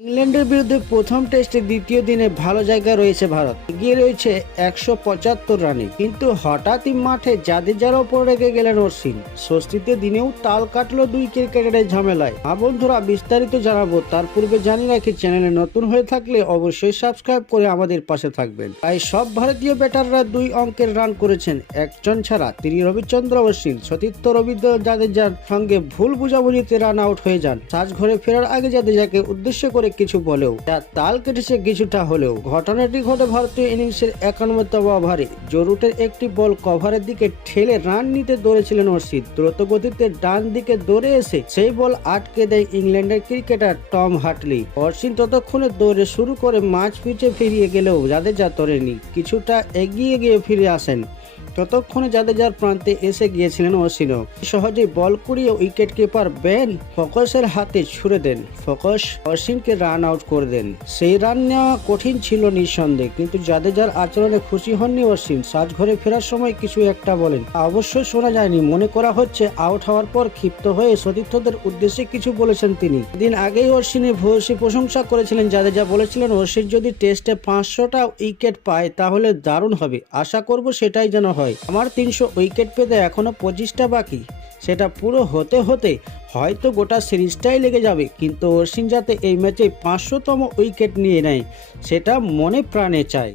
ইংল্যান্ডের বিরুদ্ধে প্রথম টেস্টে দ্বিতীয় দিনে ভালো জায়গায় রয়েছে ভারত, এগিয়ে রয়েছে 175 রানে। কিন্তু হঠাৎই মাঠে জাদেজার ওপর রেগে গেলেন অশ্বিন। ষষ্ঠীতে দিনেও তাল কাটলো দুই ক্রিকেটারের ঝামেলায়। বন্ধুরা, বিস্তারিত জানাবো তার পূর্বে জানিয়ে রাখি, চ্যানেলে নতুন হয়ে থাকলে অবশ্যই সাবস্ক্রাইব করে আমাদের পাশে থাকবেন। তাই সব ভারতীয় ব্যাটাররা 2 অঙ্কের রান করেছেন একজন ছাড়া, তিনি রবিচন্দ্র অশ্বিন। সতীর্থ রবীন্দ্র জাদেজার সঙ্গে ভুল বুঝাবুঝিতে রান আউট হয়ে যান। সাজঘরে ফেরার আগে জাদেজাকে উদ্দেশ্য করে কিছু বলেও যা তাল কেটেছে কিছুটা হলেও। ঘটনাটি ঘটে ভারতীয় ইনিংসের 91তম ওভারে। জরুটের একটি বল কভারের দিকে ঠেলে রান নিতে দৌড়েছিলেন অশ্বিন। দ্রুত গতিতে ডান দিকে দৌড়ে এসে সেই বল আটকে দেয় ইংল্যান্ডের ক্রিকেটার টম হাটলি। অশ্বিন ততক্ষণে দৌড়ে শুরু করে মাঝ পিচে ফিরিয়ে গেলেও জাদেজা তোলেনি, কিছুটা এগিয়ে গিয়ে ফিরে আসেন। ততক্ষণে জাদেজার প্রান্তে এসে গিয়েছিলেন অশ্বিনও। সহজেই বল কুড়িয়ে উইকেট কিপার বেন ফোকসের হাতে ছুড়ে দেন। ফোকস অশ্বিনকে রান আউট করে দেন। সেই রান নেওয়া কঠিন ছিল নিঃসন্দেহে, কিন্তু জাদেজার আচরণে খুশি হননি অশ্বিন। সাজঘরে ফেরার সময় কিছু একটা বলেন, অবশ্যই শোনা যায়নি। মনে করা হচ্ছে আউট হওয়ার পর ক্ষিপ্ত হয়ে সতীর্থদের উদ্দেশ্যে কিছু বলেছেন তিনি। দিন আগেই অশ্বিনের ভূয়সী প্রশংসা করেছিলেন জাদেজা। বলেছিলেন, অশ্বিন যদি টেস্টে 500টা উইকেট পায় তাহলে দারুণ হবে। আশা করব সেটাই যেন হয়। আমার 300 উইকেট পেতে এখনো 25টা বাকি। সেটা পুরো হতে হতে হয়তো গোটা সিরিজটাই লেগে যাবে, কিন্তু অশ্বিন যাতে এই ম্যাচে 500তম উইকেট নিয়ে নেয় সেটা মনে প্রাণে চায়।